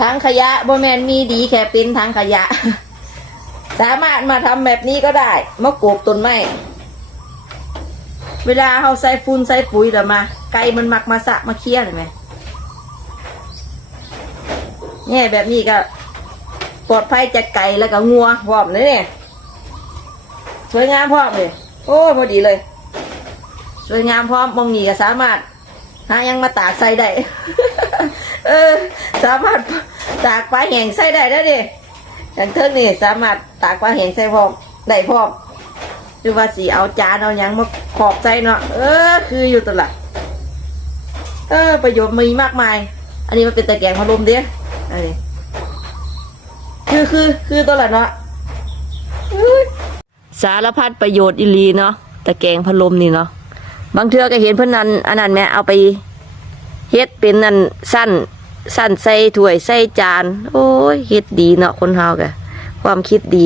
ถังขยะบ่แมนมีดีแค่เป็นถังขยะ สามารถมาทำแบบนี้ก็ได้มะกรูดต้นไม้เวลาเขาใส่ฝุ่นใส่ปุ๋ยเดี๋ยวมาไก่มันมักมาสะมาเคี่ยเห็นไหมเนี่ยแบบนี้ก็ปลอดภัยจากไก่แล้วก็งัวพร้อมเลยเนี่ยสวยงามพร้อมเลยโอ้พอดีเลยสวยงามพร้อมมองนี่ก็สามารถหายังมาตากใส่ได้ สามารถตากปลาแห้งใส่ได้แล้วดิอย่างเท่านี้สามารถตากปลาแห้งใส่พร้อมได้พร้อมหรือว่าสีเอาจานเอายังมาขอบใส่เนาะคืออยู่ตัวละประโยชน์มีมากมายอันนี้มันเป็นตะแกรงพัดลมเด้ออันนี้คือตัวละเนาะสารพัดประโยชน์อีหลีเนาะตะแกรงพัดลมนี่เนาะบางเทื่อก็เห็นเพื่อนนั้นอันนั้นแม่เอาไปเฮ็ดเป็นนั่นสั้นใส่ถ้วยใส่จานโอ้ยเฮ็ดดีเนาะคนเฮาแกความคิดดี